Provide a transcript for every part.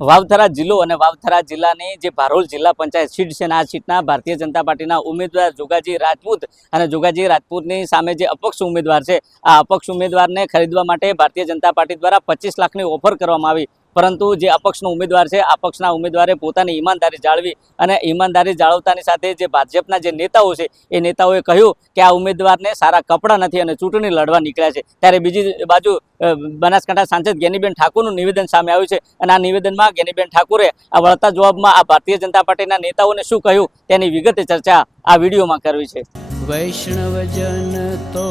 વાવથરા જિલ્લો અને વાવથરા જિલ્લાની જે ભારોલ જિલ્લા પંચાયત સીટ છે આ સીટના ભારતીય જનતા પાર્ટીના ઉમેદવાર જોગાજી રાજપૂત અને જોગાજી રાજપૂતની સામે જે અપક્ષ ઉમેદવાર છે આ અપક્ષ ઉમેદવારને ખરીદવા માટે ભારતીય જનતા પાર્ટી દ્વારા 25 લાખની ઓફર કરવામાં આવી, પરંતુ જે અપક્ષનો ઉમેદવાર છે આ પક્ષના ઉમેદવારે પોતાની ઈમાનદારી જાળવી અને ઈમાનદારી જાળવતાની સાથે જે ભાજપના જે નેતાઓ છે એ નેતાઓએ કહ્યું કે આ ઉમેદવારને સારા કપડાં નથી અને ચૂંટણી લડવા નીકળ્યા છે। ત્યારે બીજી બાજુ બનાસકાંઠા સાંસદ જ્ઞાનીબેન ઠાકોરનું નિવેદન સામે આવ્યું છે અને આ નિવેદનમાં જ્ઞાનીબેન ઠાકોરે આ વળતા જવાબમાં આ ભારતીય જનતા પાર્ટીના નેતાઓને શું કહ્યું તેની વિગતે ચર્ચા આ વિડીયોમાં કરવી છે। વૈષ્ણવજન તો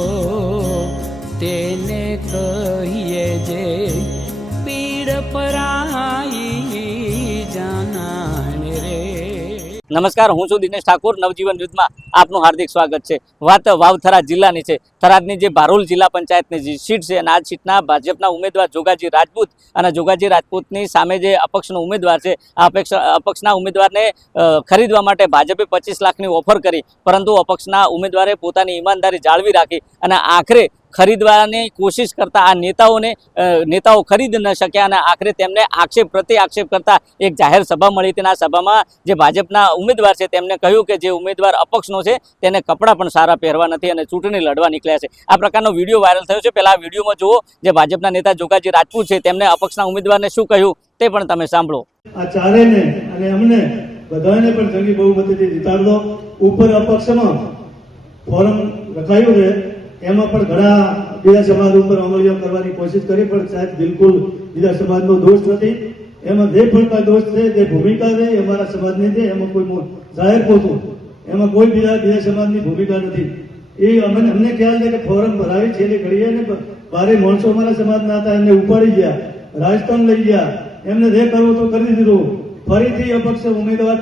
તેને કહીએ જે પીડ પરાઈ જાનાને રે। નમસ્કાર, હું છું દિનેશ ઠાકોર, નવજીવન ન્યૂઝમાં આપનું હાર્દિક સ્વાગત છે। વાત વાવથરા જિલ્લાની છે। થરાદની જે ભારોલ જિલ્લા પંચાયતની જે સીટ છે અને આ સીટના ભાજપના ઉમેદવાર જોગાજી રાજપૂત અને જોગાજી રાજપૂતની સામે જે અપક્ષનો ઉમેદવાર છે આ અપક્ષના ઉમેદવારને ખરીદવા માટે ભાજપે 25 લાખની ઓફર કરી, પરંતુ અપક્ષના ઉમેદવારે પોતાની ઈમાનદારી જાળવી રાખી અને આખરે ખરીદવાની કોશિશ કરતા આ નેતાઓ ખરીદ ન શક્યા અને આખરે તેમને આક્ષેપ પ્રત્યે આક્ષેપ કરતા એક જાહેર સભા મળી હતી। આ સભામાં જે ભાજપના ઉમેદવાર છે તેમને કહ્યું કે જે ઉમેદવાર અપક્ષનો છે તેને કપડાં પણ સારા પહેરવા નથી અને ચૂંટણી લડવા નીકળ્યા છે। આ પ્રકારનો વિડીયો વાયરલ થયો છે। પહેલા આ વિડીયોમાં જુઓ જે ભાજપના નેતા જોગાજી રાજપૂત છે તેમને અપક્ષના ઉમેદવારને શું કહ્યું તે પણ તમે સાંભળો। આ ચારેને અને અમને બધાને પણ જંગી બહુમતીથી જીતાડો। ઉપર અપક્ષમાં ફોરમ રખાયું છે, એમાં પણ ઘણા બીજા સમાજ ઉપર અમલીઓ કરવાની કોશિશ કરી, પણ સાહેબ બિલકુલ બીજા સમાજનો દોષ નથી। એમાં જે પણ દોષ છે, જે ભૂમિકા છે એ અમારા સમાજની છે, એમાં કોઈ જાહેર પોતું એમાં કોઈ બીજા સમાજની ભૂમિકા નથી। એ અમને ખ્યાલ છે કે ફોરમ ભરાવી છેલ્લી ઘડીએ ને બારે માણસો અમારા સમાજના હતા, એમને ઉપાડી ગયા, રાજસ્થાન લઈ ગયા, એમને જે કરવું તો કરી દીધું। ફરીથી અપક્ષ ઉમેદવાર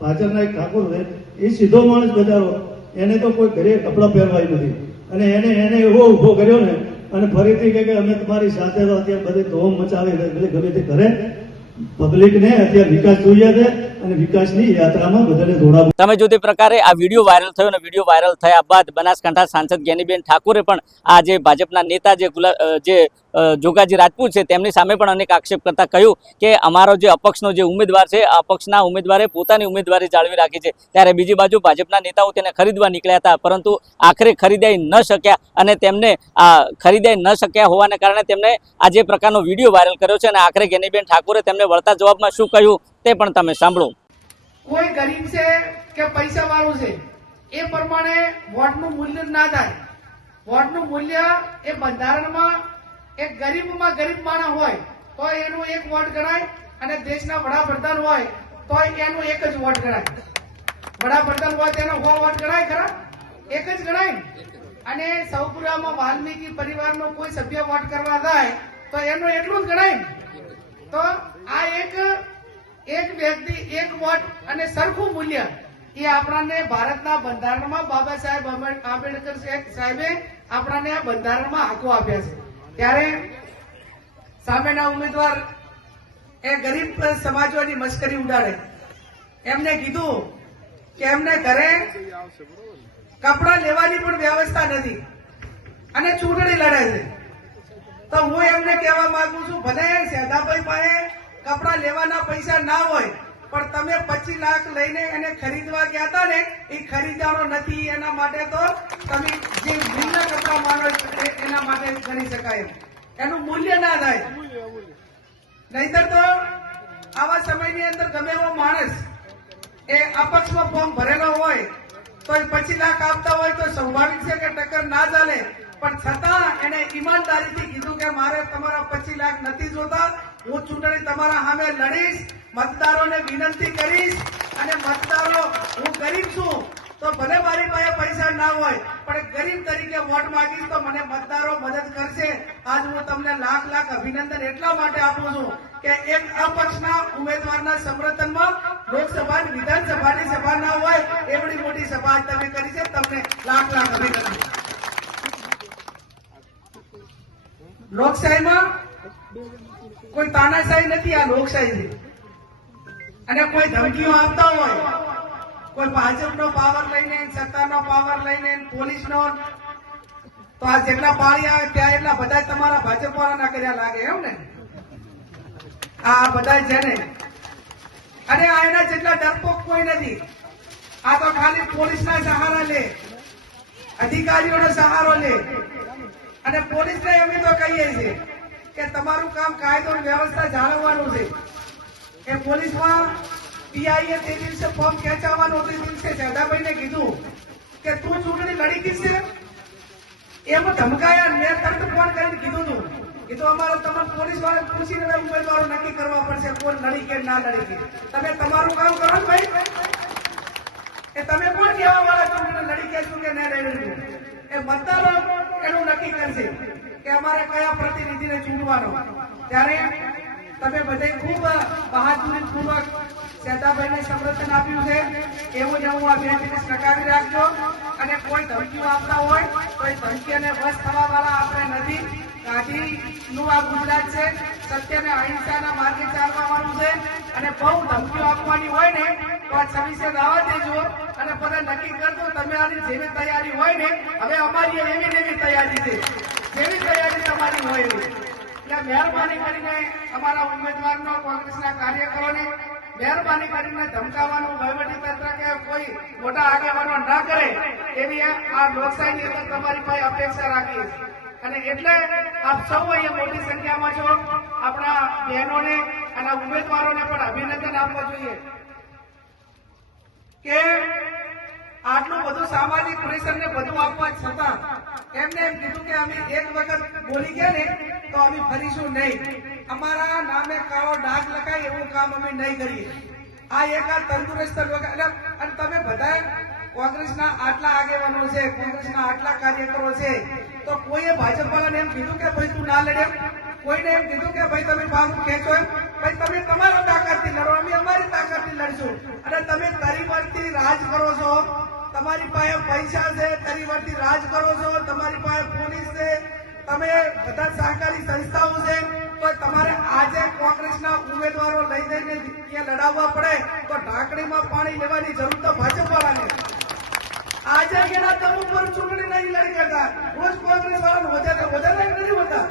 ભાજપના એક ઠાકોર છે, એ સીધો માણસ બજારો, એને તો કોઈ ઘરે કપડાં પહેરવાય નથી અને એને એવો ઉભો કર્યો ને અને ફરીથી કે અમે તમારી સાથે તો અત્યારે બધે ધોમ મચાવે એટલે ગમે તે કરે। પબ્લિકને અત્યારે વિકાસ જોઈએ છે અને વિકાસની યાત્રામાં બધાને જોડાવું। તમે જો તે પ્રકારે આ વિડીયો વાયરલ થયો અને વિડીયો વાયરલ થયા બાદ બનાસકાંઠા સાંસદ જ્ઞાનીબેન ઠાકોરે પણ આ જે ભાજપના નેતા જે જોગાજી રાજપૂત છે તેમની સામે પણ અનેક આક્ષેપ કરતા કહ્યું કે અમારો જે અપક્ષનો જે ઉમેદવાર છે આ અપક્ષના ઉમેદવારે પોતાની ઉમેદવારી જાળવી રાખી છે। ત્યારે બીજી બાજુ ભાજપના નેતાઓ તેને ખરીદવા નીકળ્યા હતા, પરંતુ આખરે ખરીદાઈ ન શક્યા અને તેમને આ ખરીદાઈ ન શક્યા હોવાને કારણે તેમને આ જે પ્રકારનો વિડીયો વાયરલ કર્યો છે અને આખરે જ્ઞાનીબેન ઠાકોરે તેમને વળતા જવાબમાં શું કહ્યું તે પણ તમે સાંભળો। કોઈ ગરીબ છે કે પૈસા વાળું છે એ પ્રમાણે વોટનું મૂલ્ય ના થાય। વોટનું મૂલ્ય એ બંધારણમાં એક ગરીબમાં ગરીબ માણસ હોય તો એનું એક વોટ ગણાય અને દેશના વડાપ્રધાન હોય તો એનું એક જ વોટ ગણાય। વડાપ્રધાન હોય તેનો 100 વોટ ગણાય ખરા? એક જ ગણાય। અને સૌપુરામાં વાલ્મીકી પરિવારનો કોઈ સભ્ય વોટ કરવા જાય તો એનું એટલું જ ગણાય। તો આ એક વ્યક્તિ એક વોટ અને સરખું મૂલ્ય એ આપણને ભારતના બંધારણમાં બાબા સાહેબ આંબેડકર સાહેબે આપણને આ બંધારણમાં હકો આપ્યા છે। ત્યારે સામેના ઉમેદવાર એ ગરીબ સમાજોની મશ્કરી ઉડાડે, એમને કીધું કે એમને ઘરે કપડા લેવાની પણ વ્યવસ્થા નથી અને ચૂંટણી લડે છે। તો હું એમને કહેવા માંગુ છું, ભલે સેદાભાઈ પાસે કપડા લેવાના પૈસા ના હોય પણ તમે 25 લાખ લઈને એને ખરીદવા ગયા હતા ને એ ખરીદવાનો નથી। એના માટે તો તમે જે મિલના કપડા માનો એના માટે કરી શકાય, એનું મૂલ્ય ના થાય। નહીતર તો આવા સમયની અંદર ગમે એવો માણસ એ અપક્ષમાં ફોર્મ ભરેલો હોય તો 25 લાખ આપતા હોય તો સ્વાભાવિક છે કે ટક્કર ના ચાલે, પણ છતાં એને ઈમાનદારીથી કીધું કે મારે તમારા 25 લાખ નથી જોતા, હું ચૂંટણી તમારા સામે લડીશ, મતદારોને વિનંતી કરીશ અને મતદારો હું ગરીબ છું તો ભલે મારી પાસે પૈસા ના હોય પણ ગરીબ તરીકે વોટ માંગીશ તો મને મતદારો મદદ કરશે। આજ હું તમને લાખ અભિનંદન એટલા માટે આપું છું કે એક અપક્ષના ઉમેદવારના સમર્થનમાં લોકસભા વિધાનસભાની સભા ના હોય એવડી મોટી સભા તમે કરી છે, તમને લાખ અભિનંદન। લોકશાહીમાં કોઈ તાનાશાહી નથી, આ લોકશાહી છે। અને કોઈ ધમકીઓ આપતા હોય, કોઈ ભાજપનો પાવર લઈને, સત્તાનો પાવર લઈને, પોલીસનો, તો આ જેટલા પાળી આવે ત્યાં એટલા બધા તમારા ભાજપ વાળાના કર્યા લાગે એમ ને। આ બધા જેને અને આ એના જેટલા ડરપોક કોઈ નથી. આ તો ખાલી પોલીસના સહારા લે, અધિકારીઓનો સહારો લે. અને પોલીસને અમે તો કહીએ છીએ કે તમારું કામ કાયદો અને વ્યવસ્થા જાળવવાનું છે. એ પોલીસમાં પીઆઈએ તે દિવસે ફોર્મ ખેંચાવવાનું તે દિવસે જાદાભાઈને કીધું કે તું ચૂંટણી લડી દીધશે. એમાં ધમકાયા. મેં તરત ફોન કરીને કીધું હતું, કીધું અમારે તમને પોલીસ વાળા પૂછીને હવે ઉમેદવારો નક્કી કરવા પડશે કોણ લડી કે ના લડી કે. તમે તમારું કામ કરો ને ભાઈ. એ તમે કોણ કહેવા વાળા ચૂંટણી લડી કેશું કે ના લડી? એ મતદારો એનું નક્કી કરશે કે અમારે કયા પ્રતિનિધિને ચૂંટવાનો. ત્યારે તમે બધે ખૂબ બહાદુરી પૂર્વક સેતાભાઈને સમર્થન આપ્યું છે. એવું જ હું આ 2 મિનિટ ટકાવી રાખજો. અને કોઈ ધમકીઓ આપતા હોય તો એ ધમકીને બસ થવા વાળા આપણે નથી. ગાંધીનું આ ગુજરાત છે, સત્ય અને અહિંસાના માર્ગે ચાલવા વાળું છે. અને બહુ ધમકીઓ આપવાની હોય ને તો આ 26 દાવા દેજો અને બધા નક્કી કરજો. તમે આની જેવી તૈયારી હોય ને, હવે અમારી એવી તૈયારી છે, જેવી તૈયારી તમારી હોય એવી. એટલે મહેરબાની કરીને અમારા ઉમેદવારનો, કોંગ્રેસના કાર્યકરોને મહેરબાની કરીને ધમકાવવાનું વહીવટીતંત્ર કે કોઈ મોટા આગેવાનો ના કરે એવી આ લોકશાહીની અંદર તમારી પાસે અપેક્ષા રાખીએ. અને એટલે આપ સૌ અહીંયા મોટી સંખ્યામાં છો. આપણા બહેનોને અને ઉમેદવારોને પણ અભિનંદન આપવા જોઈએ કે આટલું બધું સામાજિક પ્રેશર ને બધું આપવા છતાં એમને એમ કીધું કે અમે એક વખત બોલી ગયા ને તો અમે ફરીશું નહીં. અમારા નામે કાળો ડાઘ લખાય એવું કામ અમે નહીં કરીએ. આ એક આ તંદુરસ્ત લોકો. અને તમે બધા કોંગ્રેસના આટલા આગેવાનો છે, કોંગ્રેસના આટલા કાર્યકરો છે, તો કોઈએ ભાજપ વાળાને એમ કીધું કે ભાઈ તું ના લડે? કોઈને એમ કીધું કે ભાઈ તમે બાબુ ખેંચો? એમ ભાઈ તમે તમારા તાકાતથી લડો, અમે અમારી તાકાતથી લડશું. અને તમે તરીવરથી રાજ કરો છો, તમારી પાસે પૈસા છે, તરીવરથી રાજ કરો છો, તમારી પાસે પોલીસ છે, તમે બધા સહકારી સંસ્થાઓ છે, તો તમારે આજે કોંગ્રેસના ઉમેદવારો લઈ જઈને ત્યાં લડાવવા પડે તો ઢાંકણીમાં પાણી લેવાની જરૂર તો ભાજપ વાળાને. આજે એના તમ ઉપર ચૂંટણી નહીં લડી કરતા. રોજ કોંગ્રેસ વાળાને વધારે નથી હોતા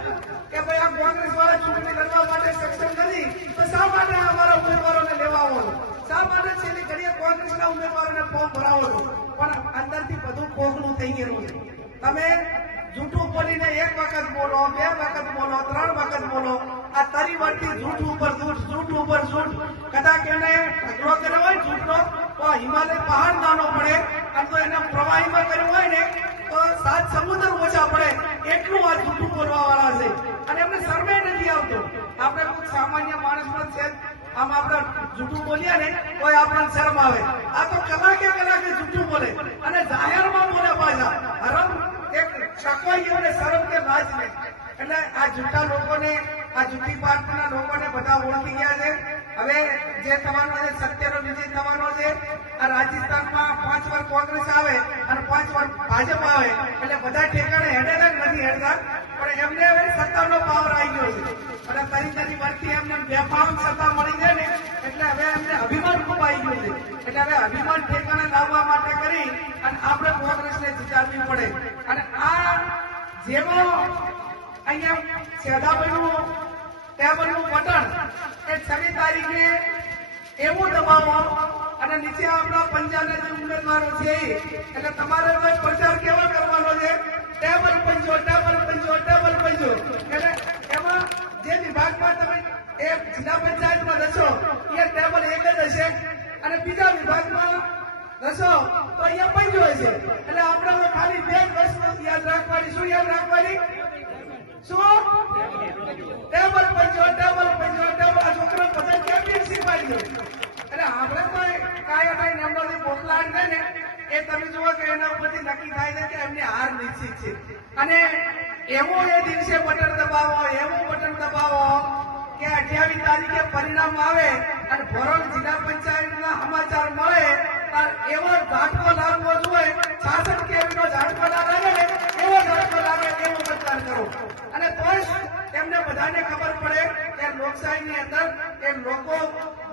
કે ભાઈ આ કોંગ્રેસ વાળા ચૂંટણી લડવા માટે સક્ષમ નથી, તો શા માટે અમારા ઉમેદવારોને લેવા આવો? શા માટે છેલ્લી ઘડીએ કોંગ્રેસના ઉમેદવારોને ફોર્મ ભરાવો છો? પણ અંદરથી બધું ખોખલું થઈ ગયેલું છે. તમે જૂઠું બોલીને 1 વખત બોલો, 2 વખત બોલો, 3 વખત બોલો. આ તરીવરથી જૂઠ ઉપર જૂઠ. કદાચ એને ઢગલો કર્યો હોય જૂઠનો તો હિમાલય પહાડ નાનો પડે. અને તો એને પ્રવાહીમાં કર્યું હોય ને તો 7 સમુદ્ર ઓછા પડે. એટલું આ જૂઠું બોલવા વાળા છે. અને એમને શરમે નથી આવતો. આપણે કોઈ સામાન્ય માણસ પણ છે, આમ આપણે જૂઠું બોલીએ ને તો આપણને શરમ આવે. આ તો કલાકે જૂઠું બોલે અને જાહેરમાં બોલે પાછા. હરમ એક શકવાઈ અને શરમ કે લાજ ને. એટલે આ જૂઠા લોકોને, આ જૂઠી પાર્ટીના લોકોને બધા ઓળખી ગયા છે. હવે જે થવાનો છે, સત્યનો વિજય થવાનો છે. આ રાજસ્થાનમાં 5 વાર કોંગ્રેસ આવે અને 5 વાર ભાજપ આવે એટલે બધા ઠેકાણે હેડેલા નથી હેડતા. પણ એમને હવે સત્તાનો પાવર આવી ગયો છે. અને તરી વર્ષથી એમને બેફામ સત્તા મળી જાય ને એટલે હવે એમને અભિમાન ખૂબ આવી ગયું છે. એટલે હવે અભિમાન ઠેકાણે લાવવા માટે કરી અને આપણે કોંગ્રેસને જીતાડવી પડે. અને આ જેવો અહીંયા સેદાભાઈનું ટેબલનું બટન એ 26 તારીખે એવું દબાવો અને નીચે આપણા પંજાબના જે ઉમેદવારો છે એટલે તમારે હવે પ્રચાર કેવો કરવાનો છે? ટેબલ પંજો. એટલે એમાં જે વિભાગમાં તમે એ જિલ્લા પંચાયતમાં જશો એ ટેબલ એક જ હશે અને બીજા વિભાગમાં જશો તો અહીંયા પંજો હશે. એટલે આપણે ખાલી 2 વસ્તુ યાદ રાખવાની. શું યાદ રાખવાની? શું? ટેબલ પંજો. આ છોકરા બધા કેમ્પિંગ શીખવાડી દો. એટલે આપણે કોઈ કાંઈ એમનો મોકલાડ છે ને એ તમે જુઓ કે એના ઉપરથી નક્કી થાય છે કે એમની હાર નિશ્ચિત છે. અને એવો એ દિવસે બટન દબાવો કે 28 તારીખે પરિણામ આવે અને ભરોલ જિલ્લા પંચાયતના સમાચાર મળે એવો ઝાટકો લાગવો જોઈએ. 66 કેવીનો ઝાટકો લાગે ને એવો ઝાટકો લાગે એવો મતદાન કરો. અને તોય એમને બધાને ખબર પડે કે લોકશાહીની અંદર એ લોકો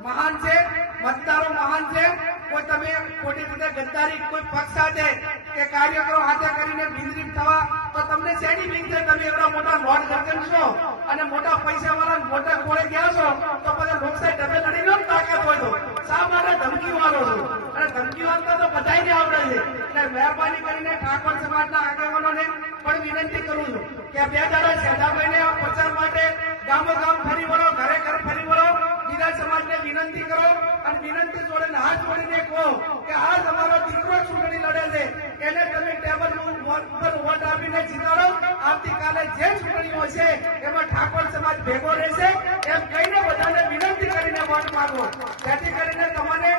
મહાન છે, મતદારો મહાન છે. કોઈ તમે ખોટી રીતે ગદ્દારી કોઈ પક્ષ સાથે કે કાર્યકરો હાથે કરીને બિંદરીક થવા તો તમને શેની બીક છે? તમે એવડા મોટા લોટ ગર્જન છો અને મોટા પૈસાવાળા મોટા કોળે ગયા છો તો પછી લોકશાહી ડબે લડી લો ને તાકાત હોય તો શા માટે ધમકીઓ આલો છો? અને ધમકીઓ આપતા તો બધાયને આવડે છે. એટલે મહેરબાની કરીને ઠાકોર સમાજના આગેવાનોને પણ વિનંતી કરું છું કે બે દાડા સેઠાભાઈને આ પ્રચાર માટે ગામો ગામ ફરી વળો, ઘરે ઘર ફરી વળો, બીજા સમાજને વિનંતી કરો અને વિનંતી જોડીને હાથ જોડીને કહો કે આ તમારો દીકરો ચૂંટણી લડે છે, એને તમે ટેબલ ઉપર વોટ આપીને જીતાડો. આવતીકાલે જે ચૂંટણીઓ છે એમાં ઠાકોર સમાજ ભેગો રહેશે એમ કહીને બધાને વિનંતી કરીને વોટ માંગો, જેથી કરીને તમને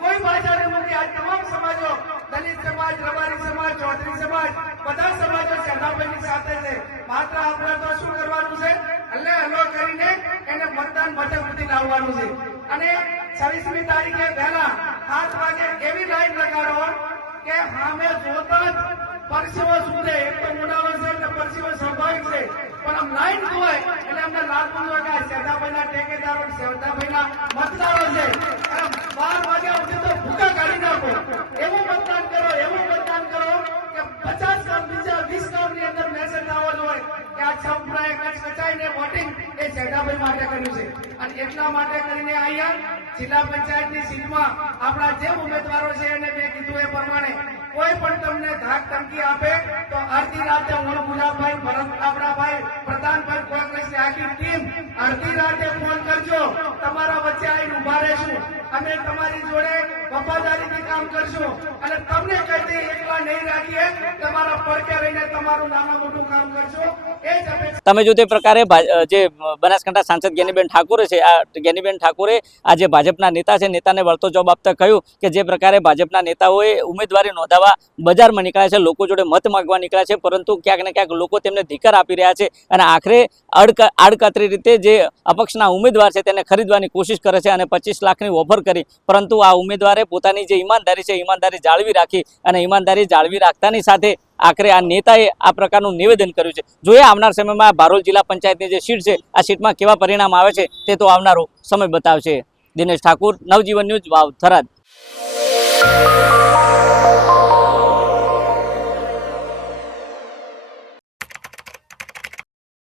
કોઈ બાજા નહીં મૂકી. આ તમામ સમાજો, દલિત સમાજ, રબારી સમાજ, ચૌધરી સમાજ, બધા સમાજો સેઠાભાઈની સાથે છે. માત્ર આપણે તો શું કરવાનું છે? હલ્લે હલ્લો કરીને એને મતદાન મથક સુધી લાવવાનું છે. અને 26મી તારીખે પહેલા 7 વાગે એવી લાઈન લગાડો કે સામે જોતા જ પરસેવો સુધે. એક તો મોડાવો છે એટલે પરસેવો સ્વાભાવિક છે, પણ આમ લાઈન હોય એટલે અમને લાલ પૂછવા કે સેઠાભાઈના ટેકેદારો, સેઠાભાઈના મતદારો છે, અને 12 વાગ્યા સુધી તો ભૂકા કાઢી નાખો. એવું મતદાન કરો, એવું મતદાન કરો કે 50 ગામ, બીજા 20 ગામની અંદર મેસેજ આવવો જોઈએ કે આ સંપ્રદાય કચાઈને વોટિંગ એ સેઠાભાઈ માટે કર્યું છે. અને એટલા માટે કરીને અહીંયા જિલ્લા પંચાયતની સીટમાં આપણા જે ઉમેદવારો છે એને મેં કીધું એ પ્રમાણે કોઈ પણ તમને ધાક ધમકી આપે તો અડધી રાતે હું, ગુલાબભાઈ, ભરત, આપણા ભાઈ પ્રધાનભાઈ, કોંગ્રેસની આખી ટીમ અડધી રાતે ફોન કરજો. તમારા વચ્ચે આવીને ઉભા રહેશું, અમે તમારી જોડે વફાદારીથી કામ કરશું અને તમને કઈ દે એકલા નહીં રાખીએ, તમારા પડકે રહીને તમારું નાના મોટું કામ કરશું. એ જ અપેક્ષા. તમે જો તે પ્રકારે જે બનાસકાંઠા સાંસદ જ્ઞાનીબેન ઠાકોરે છે, આ જ્ઞાનીબેન ઠાકોરે આ જે ભાજપના નેતા છે, નેતાને વળતો જવાબ આપતા કહ્યું કે જે પ્રકારે ભાજપના નેતાઓએ ઉમેદવારી નોંધાવવા બજારમાં નીકળ્યા છે, લોકો જોડે મત માંગવા નીકળ્યા છે, પરંતુ ક્યાંક ને ક્યાંક લોકો તેમને ધિક્કાર આપી રહ્યા છે અને આખરે આડકતરી રીતે જે અપક્ષના ઉમેદવાર છે તેને ખરીદવાની કોશિશ કરે છે અને 25 લાખની ઓફર કરી, પરંતુ આ ઉમેદવારે પોતાની જે ઈમાનદારી છે ઈમાનદારી જાળવી રાખી અને ઈમાનદારી જાળવી રાખતાની સાથે આખરે આ નેતાએ આ પ્રકારનું નિવેદન કર્યું છે. જોઈએ આવનાર સમયમાં બારોલ જિલ્લા પંચાયતની જે સીટ છે આ સીટમાં કેવા પરિણામ આવે છે તે તો આવનારો સમય બતાવશે. દિનેશ ઠાકોર, નવજીવન ન્યૂઝ, વાવ, થરાદ.